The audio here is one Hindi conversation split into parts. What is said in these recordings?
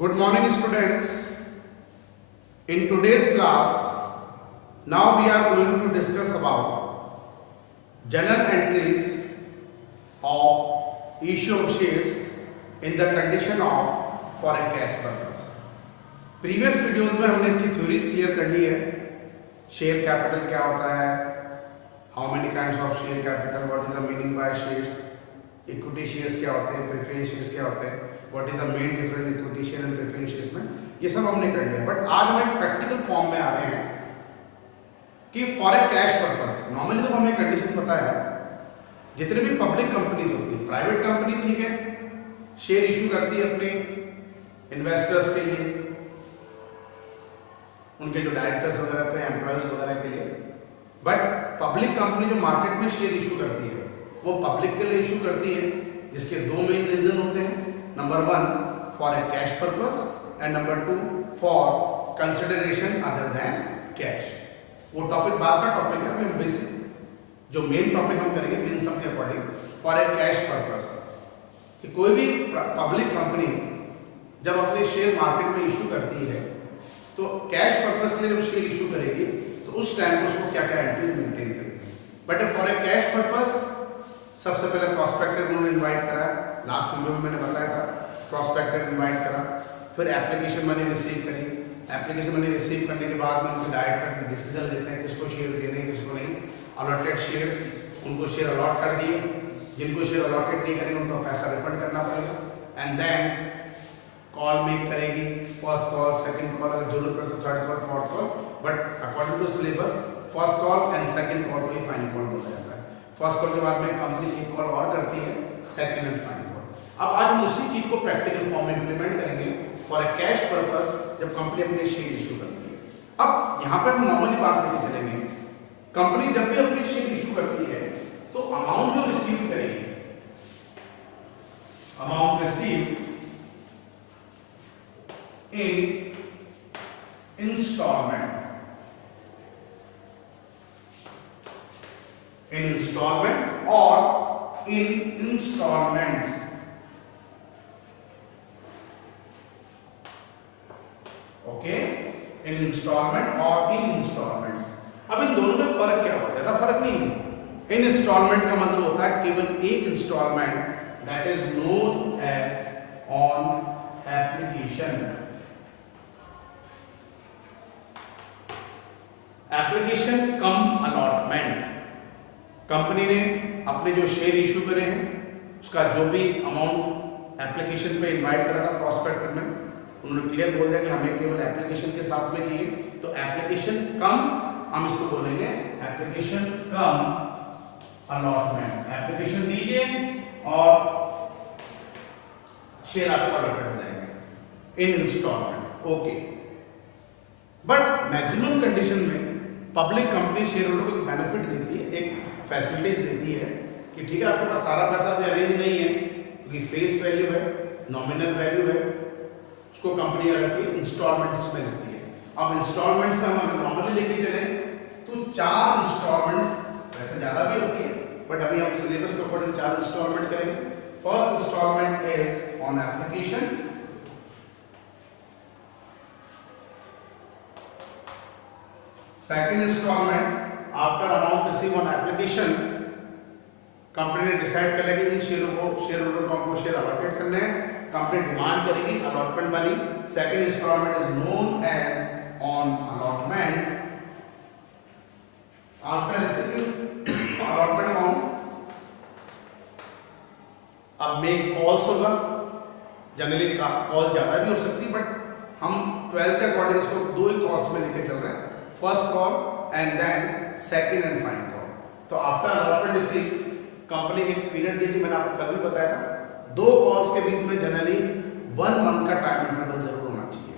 Good morning, students. In today's class, now we are going to discuss about journal entries of issue of shares in the condition of foreign cash purpose. Previous videos में हमने इसकी थ्योरीज क्लियर कर ली है. शेयर कैपिटल क्या होता है, how many kinds of share capital, what is the meaning by shares, equity shares क्या होते हैं, प्रेफरेंस शेयर्स क्या होते हैं, what is the main difference equity share and preference shares में. ये सब हमने कर लिया. बट आज हम एक प्रैक्टिकल फॉर्म में आ रहे हैं कि for a cash purpose. Normally तो हमें कंडीशन पता है, जितने भी पब्लिक कंपनीज होती है, प्राइवेट कंपनी ठीक है शेयर इशू करती है अपने इन्वेस्टर्स के लिए, उनके जो डायरेक्टर्स वगैरह थे, एम्प्लॉयज वगैरह के लिए. बट पब्लिक कंपनी जो मार्केट में शेयर इशू करती है वो पब्लिक के लिए इशू करती है, जिसके दो मेन रीजन होते हैं. Number one for a cash purpose and number two for consideration other than cash. वो टॉपिक बाद का टॉपिक है. अभी बेसिक जो मेन टॉपिक हम करेंगे मेन सम के according for a cash purpose, कि कोई भी पब्लिक कंपनी जब अपने शेयर मार्केट में इशू करती है तो कैश पर्पस के लिए जब शेयर इशू करेगी तो उस टाइम पर उसको क्या क्या एंट्रीज मेंटेन करेगी. But for a cash purpose सबसे पहले प्रॉस्पेक्टर उन्होंने इनवाइट करा. लास्ट वीडियो में मैंने बताया था, प्रॉस्पेक्टर इनवाइट करा, फिर एप्लीकेशन मनी रिसीव करी. एप्लीकेशन मनी रिसीव करने के बाद में उनके डायरेक्टर डिसीजन लेते हैं किसको शेयर देने हैं किसको नहीं. अलॉटेड शेयर्स, उनको शेयर अलॉट कर दिए, जिनको शेयर अलॉटेड नहीं करेंगे उनको पैसा रिफंड करना पड़ेगा. एंड देन कॉल मेक करेगी, फर्स्ट कॉल, सेकंड कॉल, अगर जरूरत पड़े तो third call, fourth call. But according to syllabus first call and second call को ही फाइनल कॉल बोला जाता है. फर्स्ट कॉल के बाद में कंपनी एक कॉल और करती है, सेकंड एंड फाइनल कॉल. अब आज हम उसी चीज को प्रैक्टिकल फॉर्म में इंप्लीमेंट करेंगे फॉर ए कैश पर्पस जब कंपनी अपने शेयर इशू करती है. अब यहाँ पे हम नॉर्मली बात लेके चलेंगे. कंपनी जब भी अपनी शेयर इशू करती है तो अमाउंट जो रिसीव करेगी, amount receive in installment or in installments. Okay, in installment or in installments. अब इन दोनों में फर्क क्या होता है? ज्यादा फर्क नहीं है. इन इंस्टॉलमेंट का मतलब होता है केवल एक instalment, that is known as on application. Application cum allotment. Company ने अपने जो शेयर इशू करे हैं उसका जो भी अमाउंट एप्लीकेशन पे इनवाइट करा था प्रॉस्पेक्ट में, उन्होंने क्लियर बोल दिया कि हमें केवल एप्लीकेशन के साथ में चाहिए. तो एप्लीकेशन कम, हम इसको बोलेंगे एप्लीकेशन कम अलॉटमेंट. एप्लीकेशन दीजिए और शेयर आपको अलॉटेड हो जाएंगे in installment. Okay, but maximum condition में पब्लिक कंपनी शेयर होल्डर को बेनिफिट देती है, एक फैसिलिटीज देती है कि ठीक है आपके पास सारा पैसा भी अरेंज नहीं है क्योंकि फेस वैल्यू है, नॉमिनल वैल्यू है, उसको कंपनी करती है इंस्टॉलमेंट्स में देती है. अब इंस्टॉलमेंट्स में हम नॉर्मली लेके चले तो 4 इंस्टॉलमेंट, वैसे ज़्यादा भी होती है बट अभी हम सिलेबस के अकॉर्डिंग 4 इंस्टॉलमेंट करेंगे. First instalment is on application. Second instalment after amount receive on application. Company ने डिसाइड कर लेगी इन शेयरों को, शेयर होल्डर को हमको शेयर अलॉटेड करने हैं, कंपनी डिमांड करेगी allotment money. Second instalment is known as on allotment. After receiving allotment amount अब मेक कॉल्स होगा. जनरली कॉल ज्यादा भी हो सकती है बट हम 12 के अकॉर्डिंग इसको 2 ही कॉल्स में लेके चल रहे हैं, first call and then second and final call. तो आफ्टर अलॉटमेंट रिसीव कंपनी एक पीरियड देगी, मैंने आपको कल भी बताया था. 2 कॉल्स के बीच में जनरली 1 मंथ का टाइम इंटरवल जरूर होना चाहिए.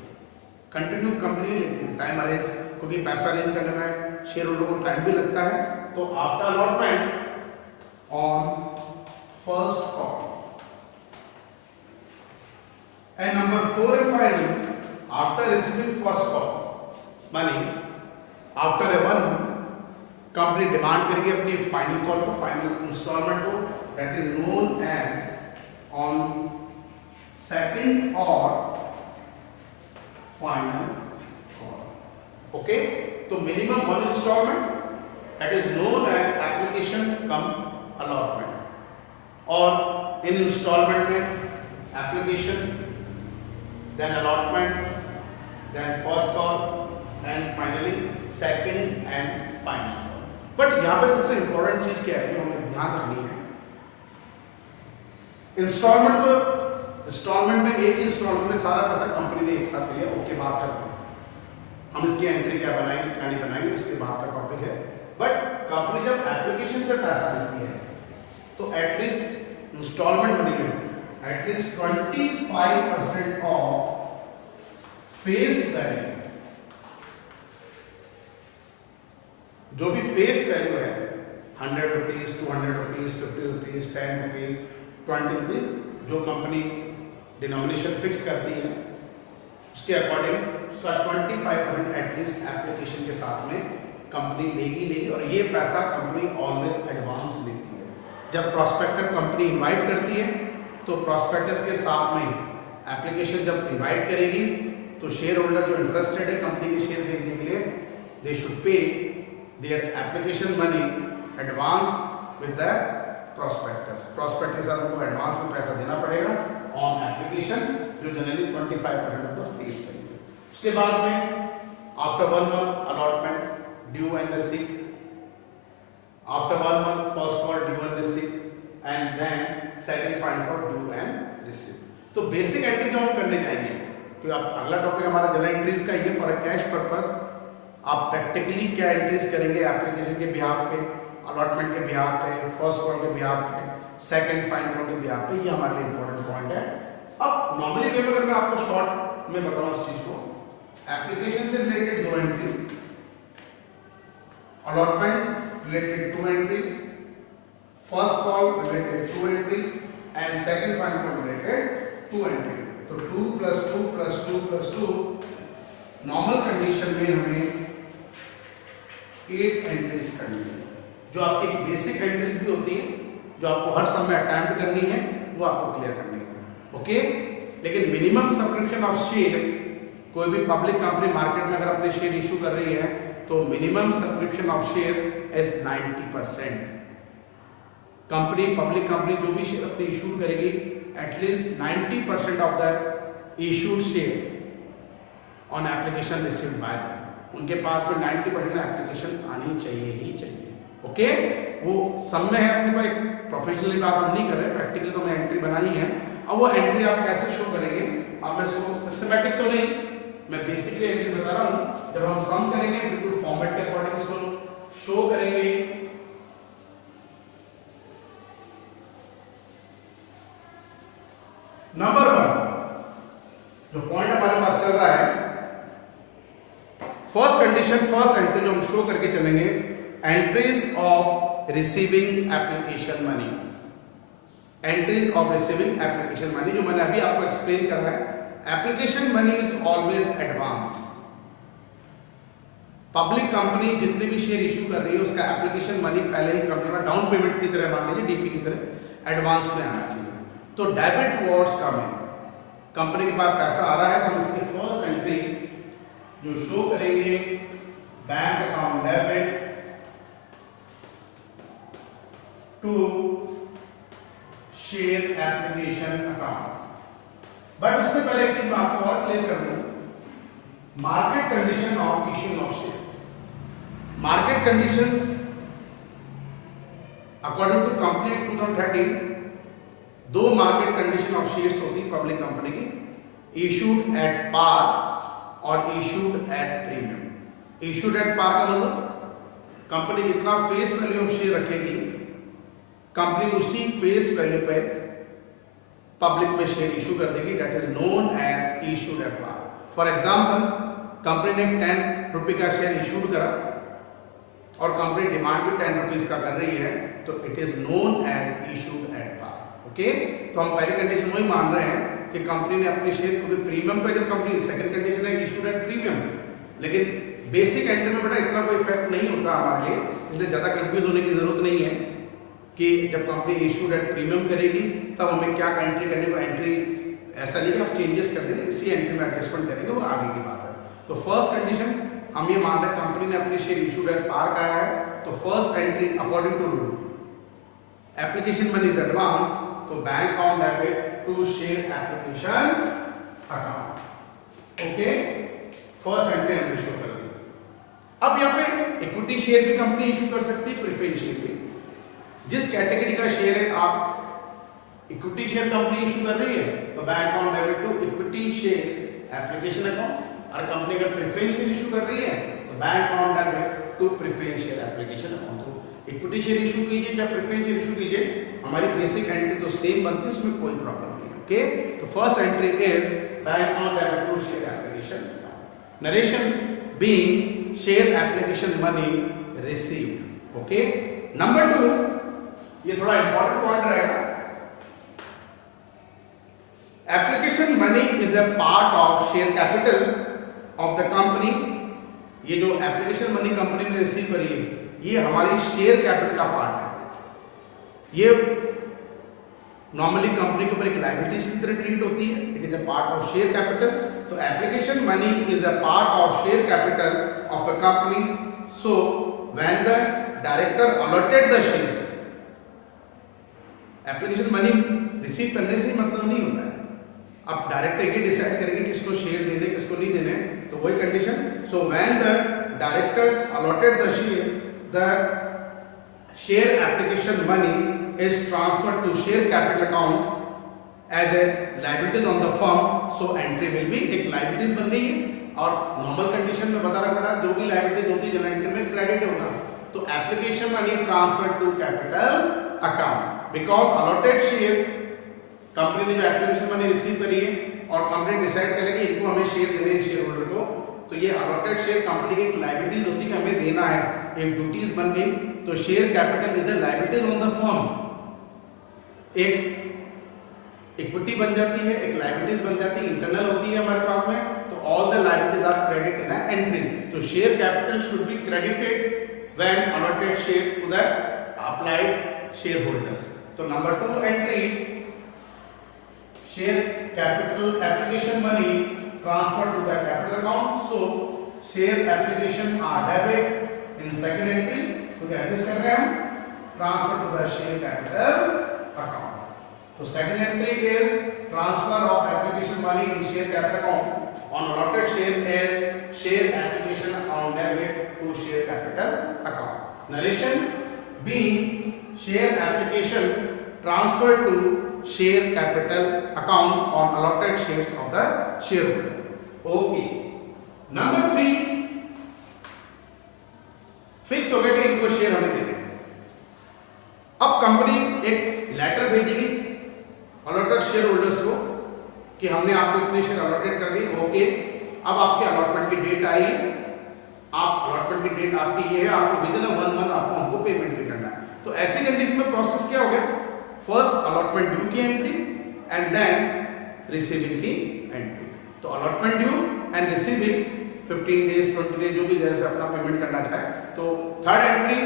कंटिन्यू कंपनी लेती है टाइम अरेंज, क्योंकि पैसा अरेंज करने में शेयर होल्डर को टाइम भी लगता है. तो after allotment on first call and number 4 and final after receiving first call money after a 1 month company demand करेगी अपनी फाइनल कॉल को, फाइनल इंस्टॉलमेंट को, that is known as on second और फाइनल कॉल। ओके, तो minimum 1 instalment that is known as application cum allotment, और इन इंस्टॉलमेंट में application, then allotment, then first call and finally second and final call. But यहाँ पे सबसे इंपॉर्टेंट चीज क्या है जो हमें ध्यान रखनी है, इंस्टॉलमेंट में एक ही इंस्टॉलमेंट में सारा पैसा कंपनी ने एक साथ लिया। ओके, बात करते हैं हम इसकी एंट्री क्या बनाएंगे क्या नहीं बनाएंगे, इसके बाद का टॉपिक है। बट कंपनी जब एप्लीकेशन पे पैसा देती है तो एटलीस्ट इंस्टॉलमेंट मनी में एटलीस्ट 25% ऑफ फेस वैल्यू, जो भी फेस वैल्यू है 100 rupees, 200 rupees, 50 rupees, 10 rupees, 20 rupees, जो कंपनी डिनोमिनेशन फिक्स करती है उसके अकॉर्डिंग उसका 25% एटलीस्ट एप्लीकेशन के साथ में कंपनी लेगी। और ये पैसा कंपनी ऑलवेज एडवांस लेती है। जब प्रॉस्पेक्टर कंपनी इनवाइट करती है तो प्रॉस्पेक्टस के साथ में एप्लीकेशन जब इनवाइट करेगी तो शेयर होल्डर जो इंटरेस्टेड है कंपनी के शेयर खरीदने के लिए, they should pay their application money advance with the prospectus. Prospectus के साथ उनको एडवांस में पैसा देना पड़ेगा ऑन एप्लीकेशन, जो generally 25% of the face value. उसके बाद में after 1 month allotment, due and receipt, after 1 month first call, due and receipt, and then second final call, due and receipt. तो बेसिक एंट्री जो हम करने जाएंगे, तो आप अगला टॉपिक हमारा जनरल एंट्रीज का ये फॉर अ कैश पर्पस, आप प्रैक्टिकली क्या एंट्रीज करेंगे एप्लीकेशन के बिहाफ पे, अलॉटमेंट के बिहाफ पे, फर्स्ट कॉल के बिहाफ पे, सेकंड फाइनल कॉल के बिहाफ पे, ये हमारे लिए इंपॉर्टेंट पॉइंट है। अब नॉर्मली वे में अगर मैं आपको शॉर्ट में बताऊं इस चीज को, एप्लीकेशन से related 2 entry, allotment related 2 entries, first call related 2 entry and second final call related 2 entry. तो 2 + 2 + 2 + 2 नॉर्मल कंडीशन में हमें 8 एंट्रीज करनी है, जो आपकी बेसिक एंट्रीज भी होती है, जो आपको हर समय अटेम्प्ट करनी है, वो आपको क्लियर करनी है। ओके, लेकिन मिनिमम सब्सक्रिप्शन ऑफ शेयर, कोई भी पब्लिक कंपनी मार्केट में अगर अपने शेयर इशू कर रही है तो minimum subscription of share is 90%। Company, public company जो भी शेयर अपनी इशू करेगी, at least 90% of the issued share on application received by them, उनके पास में 90% एप्लीकेशन आनी चाहिए ही चाहिए। ओके, वो सब में है अपने पास, प्रोफेशनली बात हम नहीं कर रहे, प्रैक्टिकली तो हमें एंट्री बनानी है। अब वो एंट्री आप कैसे शो करेंगे, अब मैं इसको सिस्टमैटिक तो नहीं, मैं बेसिकली एंट्री बता रहा हूँ। जब हम सम करेंगे बिल्कुल फॉर्मेट के अकॉर्डिंग इसको शो करेंगे। नंबर 1 जो पॉइंट हमारे पास चल रहा है, फर्स्ट कंडीशन, फर्स्ट एंट्री जो हम शो करके चलेंगे, entries of receiving application money. Entries of receiving application money, जो मैंने अभी आपको एक्सप्लेन करा है, application money is always advance. Public company जितनी भी शेयर इशू कर रही है उसका एप्लीकेशन मनी पहले ही कंपनी में डाउन पेमेंट की तरह, मान लीजिए डीपी की तरह एडवांस में आना चाहिए। तो डेबिट टुवर्ड्स कमिंग, कंपनी के पास पैसा आ रहा है, हम इसकी फर्स्ट एंट्री जो शो करेंगे, bank account debit to share application account. But उससे पहले एक चीज मैं आपको और क्लियर कर दूं, market condition of issuing of share. Market conditions according to company act 2013, 2 market condition of shares होती पब्लिक कंपनी की, इशूड एट पार और issued at premium. Issued at par का मतलब कंपनी जितना फेस वैल्यू ऑफ शेयर रखेगी, कंपनी उसी फेस वैल्यू पे पब्लिक में शेयर इशू कर देगी, that is known as issued at par. For example, company ने 10 रुपये का शेयर इशूड करा और कंपनी डिमांड भी 10 रुपीज का कर रही है, तो it is known as issued at par. Okay, तो हम पहली कंडीशन वही मान रहे हैं कि कंपनी ने अपने शेयर को भी प्रीमियम पे, जब कंपनी, सेकंड कंडीशन है इशूड एट प्रीमियम। लेकिन बेसिक एंट्री में बेटा इतना कोई इफेक्ट नहीं होता हमारे लिए, इसलिए ज़्यादा कंफ्यूज होने की जरूरत नहीं है कि जब कंपनी इशूड एट प्रीमियम करेगी तब हमें क्या एंट्री करने को, एंट्री ऐसा नहीं कि आप चेंजेस कर देंगे, इसी एंट्री में एडजस्टमेंट करेंगे, वो आगे की बात है। तो फर्स्ट कंडीशन हम ये मान रहे हैं कंपनी ने अपने शेयर इशूड एट पार का है, तो first entry according to rule application money is advance, तो bank account debit to share application account. Okay, first entry हमने शो कर दी। अब यहाँ पे इक्विटी शेयर भी कंपनी इशू कर सकती है, प्रेफरेंस शेयर भी। जिस कैटेगरी का शेयर है, आप इक्विटी शेयर कंपनी इशू कर रही है तो bank account debit to equity share application account, और कंपनी अगर प्रेफरेंस शेयर इशू कर रही है तो bank account debit to preference share application account. तो इक्विटी शेयर इशू कीजिए या प्रेफरेंस शेयर इशू कीजिए, हमारी बेसिक एंट्री तो सेम बनती है, उसमें कोई प्रॉब्लम नहीं है। ओके, तो first entry is bank account debit to share application account. Narration being share application money received. Okay, number 2, ये थोड़ा इंपॉर्टेंट पॉइंट रहेगा। Application money is a part of share capital of the company. ये जो एप्लीकेशन मनी कंपनी ने रिसीव करी है, ये हमारी शेयर कैपिटल का पार्ट है। ये नॉर्मली कंपनी के ऊपर एक लायबिलिटीज की तरह ट्रीट होती है, it is a part of share capital. तो application money is a part of share capital of a company, so when the director allotted the shares, application money receive करने से ही मतलब नहीं होता है, अब डायरेक्टर ये डिसाइड करेंगे किसको शेयर देने किसको नहीं देने, तो वही condition. So when the directors allotted the share application money is transferred to share capital account as a liabilities on the firm, so entry will be एक liabilities बन गई है, और नॉर्मल कंडीशन में बता रखा था जो भी liabilities होती है जनरल एंट्री में क्रेडिट होगा। तो application money transfer to capital account because allotted share, company ने जो एप्लीकेशन मनी रिसीव करी है और कंपनी डिसाइड कर लेगी इनको हमें शेयर देने हैं शेयर होल्डर को, तो ये अलॉटेड शेयर कंपनी की एक लायबिलिटीज होती है कि हमें देना है, एक ड्यूटीज बन गई। तो share capital is a liabilities on the firm, एक इक्विटी बन जाती है, एक लायबिलिटीज बन जाती है, इंटरनल होती है हमारे पास में, तो all the liabilities are credit in entry. तो share capital should be credited when allotted share to the applied share holders. तो number 2 entry, share capital application money transfer to the capital account, so share application are debit in second entry, तो एडजस्ट कर रहे हैं हम, transfer to the share capital account. So second entry is transfer of application money in share capital account on allotted share as share application account debit to share capital account. Narration being share application transferred to share capital account on allotted shares of the shareholder. Okay. Number 3, fix हो गया कि इनको शेयर हमें देने। अब कंपनी एक लेटर भेजेगी अलॉटेड शेयर होल्डर्स को कि हमने आपको इतने शेयर अलॉटेड कर दिए, ओके, अब आपके अलॉटमेंट की डेट आई है, आप अलॉटमेंट की डेट आपकी ये है, आपको विद इन 1 मंथ आपको हमको पेमेंट भी करना है। तो ऐसी कंडीशन में प्रोसेस क्या हो गया, फर्स्ट अलॉटमेंट ड्यू की एंट्री एंड देन रिसीविंग की एंट्री। तो allotment due and receiving 15 days 20 days जो भी जैसे अपना पेमेंट करना चाहे। तो third entry,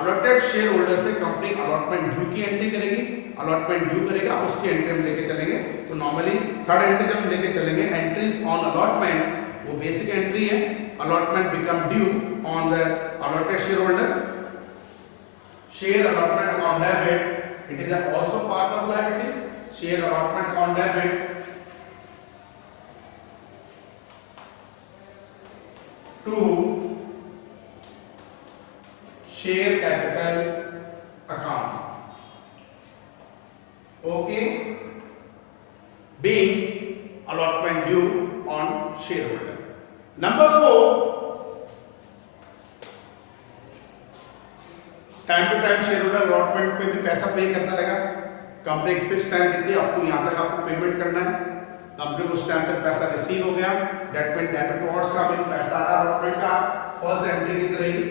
allotted share holder से कंपनी अलॉटमेंट ड्यू की एंट्री करेगी, अलॉटमेंट ड्यू करेगा उसकी एंट्री हम लेके चलेंगे। तो नॉर्मली थर्ड एंट्री जब हम लेके चलेंगे, एंट्रीज ऑन अलॉटमेंट वो बेसिक एंट्री है, allotment become due on the allotted share holder, share allotment account debit, it is also part of liabilities, share allotment account debit to share capital account, okay, being allotment due on shareholder. Number 4, time to time shareholder allotment पे भी पैसा पे करता रहेगा, कंपनी एक फिक्स टाइम देती है आपको, यहाँ तक आपको पेमेंट करना है, कंपनी को उस टाइम तक पैसा रिसीव हो गया, डेट मीन डेबिट टुवर्ड्स का भी पैसा आ रहा अलॉटमेंट का, फर्स्ट एंट्री की तरह ही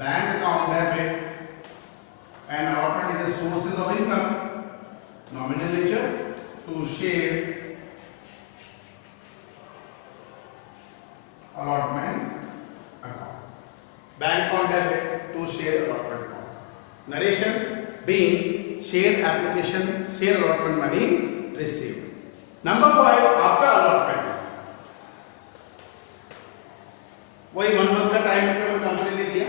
bank account debit and allotment is a sources of income nominal nature to share allotment account, bank account debit to share allotment account. Narration being share application, share allotment money received. Number 5 after allotment, वही 1 मंथ का टाइम इंटरवल कंपनी ने दिया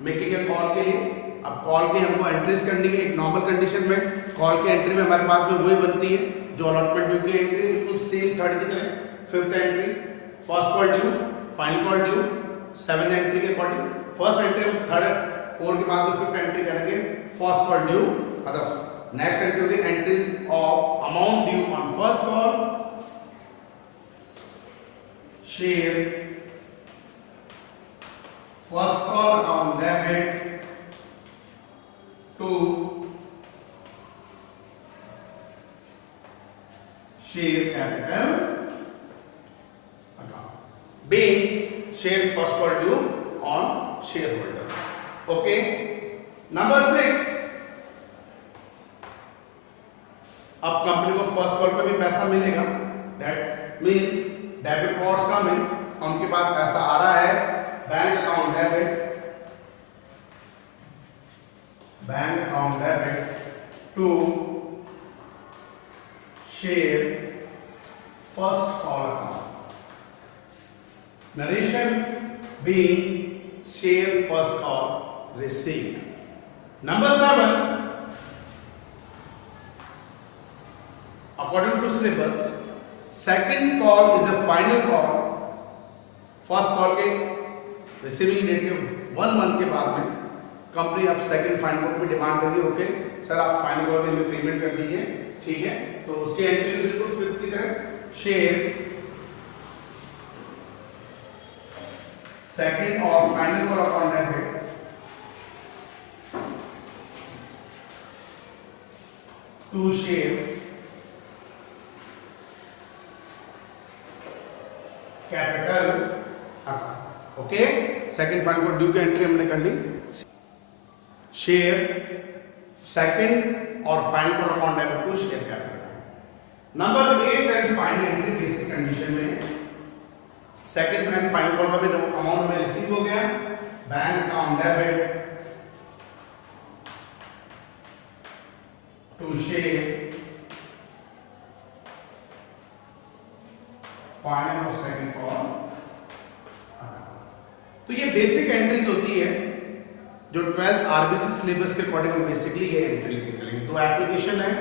मेकिंग ए कॉल के लिए। अब कॉल की हमको एंट्रीज करनी है। एक नॉर्मल कंडीशन में कॉल की एंट्री में हमारे पास में वही बनती है जो अलॉटमेंट ड्यू की एंट्री है, बिल्कुल सेम थर्ड की तरह। Fifth entry first call due, final call due, seven entry के अकॉर्डिंग। फर्स्ट एंट्री हम थर्ड 4 के बाद में फिफ्थ एंट्री करेंगे फर्स्ट कॉल ड्यू, मतलब नेक्स्ट एंट्री होगी entries of amount due on first call, share first call on debit to share capital account, being share first call due on shareholders. Okay. Number 6, अब कंपनी को फर्स्ट कॉल पे भी पैसा मिलेगा। That means debit cost coming, उनके पास पैसा आ रहा है bank account debit to share first call account. Narration being share first call received. Number 7, according to syllabus, second call is a final call. First call के receiving date के 1 मंथ के बाद में कंपनी अब सेकंड फाइनल कॉल भी डिमांड करेगी। ओके सर, आप फाइनल कॉल में पेमेंट कर दीजिए, ठीक है। तो उसकी एंट्री बिल्कुल फिफ्थ की तरह, share second or final call upon debit to share capital account। Okay, second final call due की एंट्री हमने कर ली। शेयर सेकंड और final call upon debit to share capital account. Number 8 and final entry basic condition में सेकंड एंड फाइनल कॉल का भी अमाउंट में रिसीव हो गया, bank account debit to share final और सेकंड कॉल। तो ये बेसिक एंट्रीज होती है जो 12th आरबीसी सिलेबस के अकॉर्डिंग हम बेसिकली ये एंट्री लेके चलेंगे। 2 एप्लीकेशन है,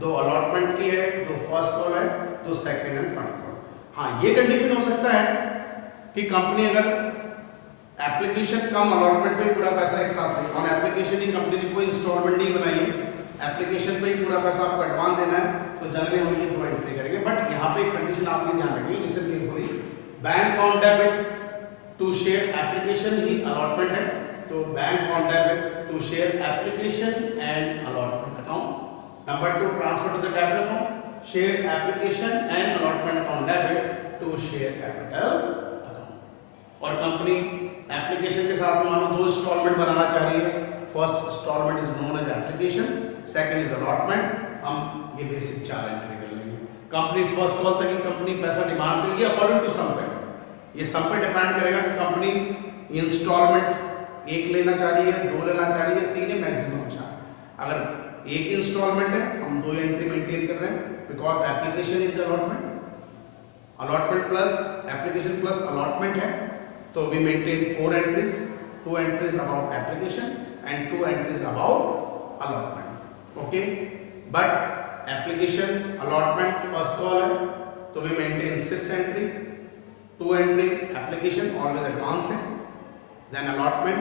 2 अलॉटमेंट की है, 2 फर्स्ट कॉल है, 2 सेकंड एंड फाइनल कॉल। हाँ, ये कंडीशन हो सकता है कि कंपनी अगर एप्लीकेशन कम अलॉटमेंट पे पूरा पैसा एक साथ ले, ऑन एप्लीकेशन ही कंपनी ने कोई इंस्टॉलमेंट नहीं बनाई है, एप्लीकेशन पे ही पूरा पैसा आपको एडवांस देना है, तो जनरली हम ये 2 एंट्री करेंगे। बट यहाँ पे एक कंडीशन आप ये ध्यान रखेंगे, listen carefully, bank on debit to share application ही अलॉटमेंट है, तो bank on debit to share application and allotment account. Number 2, transfer to the capital account, share application and allotment account debit to share capital account. और कंपनी एप्लीकेशन के साथ में मानो 2 इंस्टॉलमेंट बनाना चाह रही है। First instalment is known as application, second is allotment. हम ये बेसिक 4 एंट्री कर लेंगे। कंपनी फर्स्ट कॉल तक ही कंपनी पैसा डिमांड करेगी अकॉर्डिंग टू सम पे, ये सम पे डिपेंड करेगा कि कंपनी इंस्टॉलमेंट 1 लेना चाह रही है, 2 लेना चाह रही है, 3 है मैक्सिमम 4। अगर 1 इंस्टॉलमेंट है, हम 2 एंट्री मेंटेन कर रहे हैं because application is allotment, allotment plus application plus allotment है, तो we maintain 4 entries, 2 entries about application and 2 entries about allotment. Okay, but application allotment first call है, तो we maintain 6 entry, 2 entry application always advance है, then allotment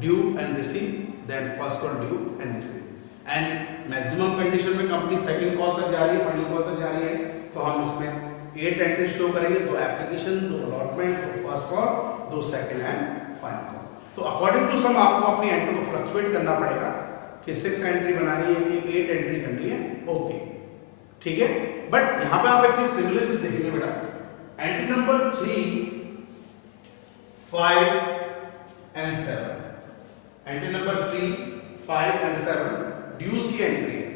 due and receive, then first call due and receive. And maximum condition में कंपनी सेकंड कॉल तक जा रही है, फाइनल कॉल तक जा रही है, तो हम इसमें 8 एंट्री शो करेंगे, 2 application, 2 allotment, 2 first call, 2 second and final call. तो अकॉर्डिंग टू सम आपको अपनी एंट्री को फ्लक्चुएट करना पड़ेगा कि 6 एंट्री बनानी है कि 8 एंट्री करनी है। ओके, ठीक है। बट यहाँ पे आप एक चीज सिमिलर चीज देखेंगे बेटा, entry number 3, 5 and 7, entry number 3, 5 and 7 dues की एंट्री है।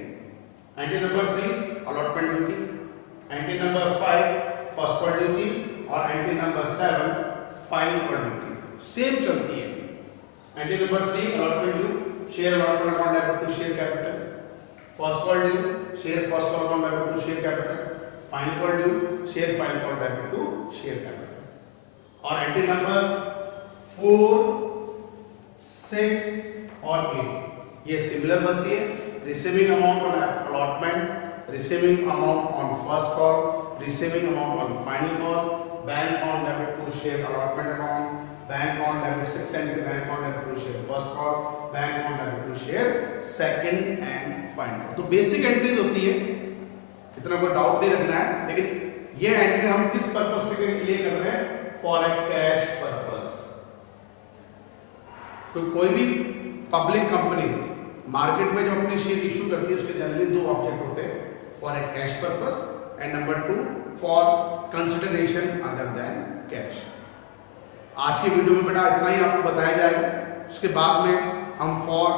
एंट्री नंबर 3 अलॉटमेंट ड्यू की, entry number 5 first call due की, और entry number 7 final call due की सेम चलती है। Entry number 3 allotment due, share allotment account debit to share capital, first call due, share first call account debit to share capital, final call due, share final call debit to share capital. और एंट्री नंबर 4, 6 और 8 ये सिमिलर बनती है। Receiving amount on allotment, receiving amount on first call, receiving amount on final call, bank on debit to share allotment amount, bank on debit 6 entry, bank on debit to share first call, bank on debit to share second and final. तो बेसिक एंट्रीज होती है, इतना कोई डाउट नहीं रखना है। लेकिन ये एंट्री हम किस पर्पस से के लिए कर रहे हैं? For a cash purpose. तो कोई भी पब्लिक कंपनी मार्केट में जो अपनी शेयर इशू करती है उसके जनरली दो ऑब्जेक्ट होते हैं, for a cash purpose and number 2 for consideration other than cash. आज की वीडियो में बेटा इतना ही आपको बताया जाएगा। उसके बाद में हम for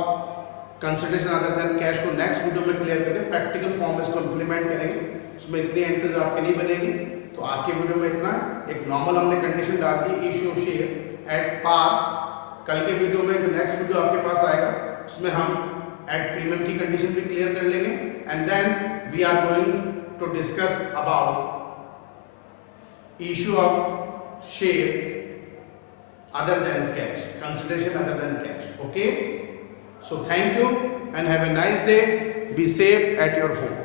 consideration other than cash को नेक्स्ट वीडियो में क्लियर करके प्रैक्टिकल फॉर्म में इसको इंप्लीमेंट करेंगे। उसमें इतनी एंट्रीज आपकी नहीं बनेगी। तो आज के वीडियो में इतना, एक नॉर्मल हमने कंडीशन डाल दी, issue of share at par. कल के वीडियो में जो नेक्स्ट वीडियो आपके पास आएगा उसमें हम एट प्रीमियम की कंडीशन भी क्लियर कर लेंगे and then we are going to discuss about issue of share other than cash, consideration other than cash. Okay, so thank you and have a nice day. Be safe at your home.